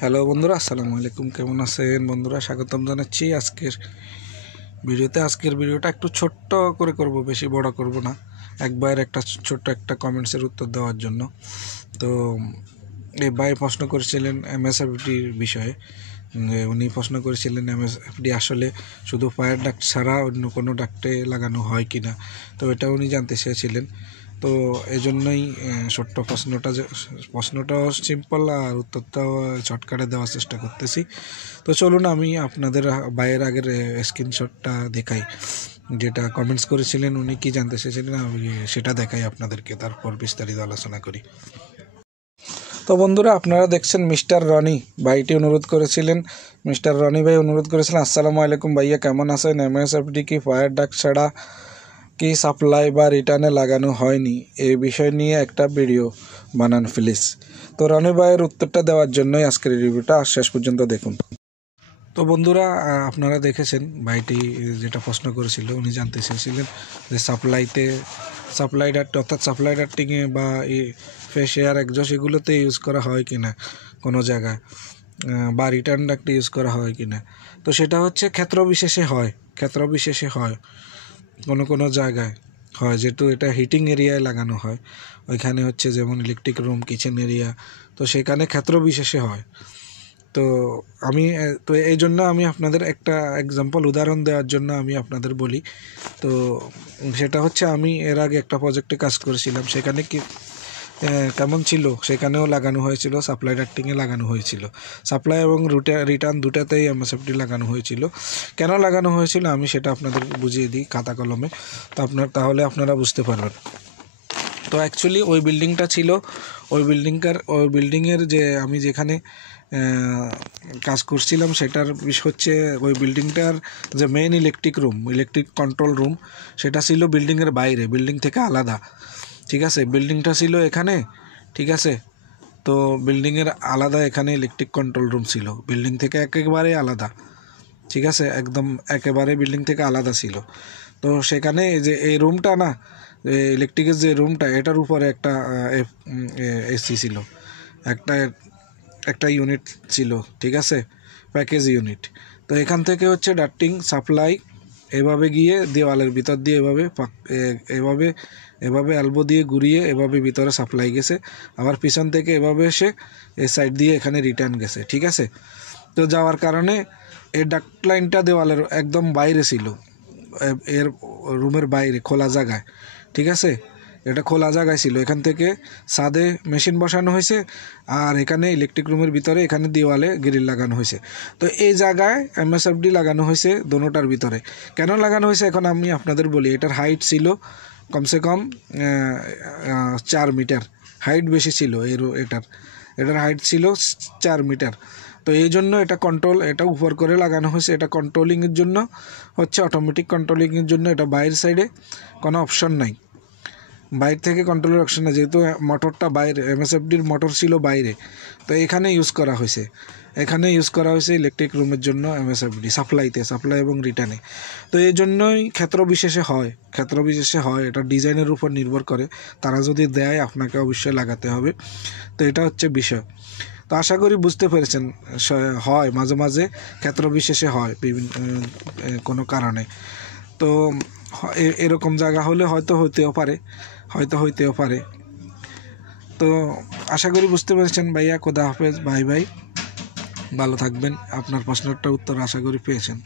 Hello বন্ধুরা, আসসালামু আলাইকুম। কেমন আছেন বন্ধুরা? স্বাগতম জানাচ্ছি আজকের ভিডিওতে। আজকের ভিডিওটা একটু ছোট্ট করে করব, বেশি বড় করব না। একবার একটা ছোট্ট একটা কমেন্টসের উত্তর দেওয়ার জন্য। তো এই ভাই প্রশ্ন করেছিলেন এমএসএফডির বিষয়ে। উনি প্রশ্ন করেছিলেন এমএসএফডি আসলে শুধু ফায়ার ডাক্ট ছাড়া অন্য কোনো ডাক্টে লাগানো হয় কি না। তো এটা উনি জানতে চেয়েছিলেন। তো এই জন্যই ছোট্ট প্রশ্নটাও সিম্পল আর উত্তরটাও শর্টকাটে দেওয়ার চেষ্টা করতেছি। তো চলুন আমি আপনাদের ভাইয়ের আগের স্ক্রিনশটটা দেখাই, যেটা কমেন্টস করেছিলেন উনি কি জানতে চেয়েছিলেন আমি সেটা দেখাই আপনাদেরকে, তারপর বিস্তারিত আলোচনা করি। তো বন্ধুরা, আপনারা দেখছেন মিস্টার রনি ভাইটি অনুরোধ করেছিলেন, মিস্টার রনি ভাই অনুরোধ করেছিলেন, আসসালামু আলাইকুম ভাইয়া, কেমন আছেন? এমএসএফডি কি ফায়ার ডাক্ট ছাড়া কি সাপ্লাই বা রিটার্নে লাগানো হয়নি, এই বিষয় নিয়ে একটা ভিডিও বানান প্লিজ। তো রনি ভাইয়ের উত্তরটা দেওয়ার জন্যই আজকের রিভিউটা শেষ পর্যন্ত দেখুন। তো বন্ধুরা, আপনারা দেখেছেন ভাইটি যেটা প্রশ্ন করেছিল, উনি জানতে চেয়েছিলেন যে সাপ্লাই ডাক্ট অর্থাৎ সাপ্লাই ডাক্টিংয়ে বা ফ্রেশ এয়ার এক্সস্ট এগুলোতে ইউজ করা হয় কি না কোনো জায়গায়, বা রিটার্ন ডাক্ট ইউজ করা হয় কি না। তো সেটা হচ্ছে ক্ষেত্র বিশেষে হয় কোনো কোনো জায়গায় হয়, যেহেতু এটা হিটিং এরিয়ায় লাগানো হয়। ওইখানে হচ্ছে যেমন ইলেকট্রিক রুম, কিচেন এরিয়া, তো সেখানে ক্ষেত্র বিশেষে হয়। তো এই জন্য আমি আপনাদের একটা উদাহরণ দেওয়ার জন্য আমি আপনাদের বলি। তো সেটা হচ্ছে, আমি এর আগে একটা প্রজেক্টে কাজ করেছিলাম, সেখানে কি কেমন ছিল, সেখানেও লাগানো হয়েছিল, সাপ্লাই ডাক্টিংয়ে লাগানো হয়েছিল, সাপ্লাই এবং রিটার্ন দুটাতেই এমএসএফডি লাগানো হয়েছিল। কেন লাগানো হয়েছিল আমি সেটা আপনাদের বুঝিয়ে দিই খাতা কলমে, তো তাহলে আপনারা বুঝতে পারবেন। তো অ্যাকচুয়ালি ওই বিল্ডিংটা ছিল, ওই বিল্ডিংয়ের যে আমি যেখানে কাজ করছিলাম সেটার বিষয় হচ্ছে, ওই বিল্ডিংটার যে মেইন ইলেকট্রিক কন্ট্রোল রুম, সেটা ছিল বিল্ডিংয়ের বাইরে, বিল্ডিং থেকে আলাদা। ঠিক আছে, বিল্ডিংটা ছিল এখানে, ঠিক আছে। তো বিল্ডিংয়ের আলাদা এখানে ইলেকট্রিক কন্ট্রোল রুম ছিল, বিল্ডিং থেকে একেবারে আলাদা, ঠিক আছে, একদম একেবারে বিল্ডিং থেকে আলাদা ছিল। তো সেখানে যে এই রুমটা না, ইলেকট্রিকের যে রুমটা, এটার উপরে একটা এসি ছিল, একটা একটা ইউনিট ছিল, ঠিক আছে, প্যাকেজ ইউনিট। তো এখান থেকে হচ্ছে ডাক্টিং সাপ্লাই এভাবে গিয়ে দেওয়ালের ভিতর দিয়ে এভাবে এভাবে এলবো দিয়ে ঘুরিয়ে এভাবে ভিতরে সাপ্লাই গেছে, আবার পিছন থেকে এভাবে এসে এই সাইড দিয়ে এখানে রিটার্ন গেছে, ঠিক আছে। তো যাওয়ার কারণে এই ডাক্ট লাইনটা দেওয়ালের একদম বাইরে ছিল, এর রুমের বাইরে খোলা জায়গায়, ঠিক আছে, এটা খোলা জায়গায় ছিল। এখান থেকে ছাদে মেশিন বসানো হয়েছে, আর এখানে ইলেকট্রিক রুমের ভিতরে এখানে দেওয়ালে গ্রিল লাগানো হয়েছে। তো এই জায়গায় এমএসএফডি লাগানো হয়েছে দোনোটার ভিতরে। কেন লাগানো হয়েছে এখন আমি আপনাদের বলি। এটার হাইট ছিল কমসে কম 4 মিটার, হাইট বেশি ছিল এটার হাইট ছিল 4 মিটার। তো এই জন্য এটা উপর করে লাগানো হয়েছে, এটা কন্ট্রোলিংয়ের জন্য হচ্ছে, অটোমেটিক কন্ট্রোলিংয়ের জন্য। এটা বাইরের সাইডে কোনো অপশন নাই, বাইরে থেকে কন্ট্রোলের অপশন নেই, যেহেতু মোটরটা বাইরে, এমএসএফডির মোটর ছিল বাইরে। তো এখানে ইউজ করা হয়েছে ইলেকট্রিক রুমের জন্য এমএসএফডি সাপ্লাই এবং রিটার্নে। তো এই জন্যই ক্ষেত্র বিশেষে হয়, এটা ডিজাইনের উপর নির্ভর করে। তারা যদি দেয় আপনাকে অবশ্যই লাগাতে হবে। তো এটা হচ্ছে বিষয়। তো আশা করি বুঝতে পেরেছেন। হয় মাঝে মাঝে ক্ষেত্র বিশেষে হয় বিভিন্ন কোনো কারণে। তো এরকম জায়গা হলে হয়তো হইতেও পারে। তো আশা করি বুঝতে পেরেছেন ভাইয়া। খোদা হাফেজ, বাই, ভালো থাকবেন। আপনার প্রশ্নটার উত্তর আশা করি পেয়েছেন।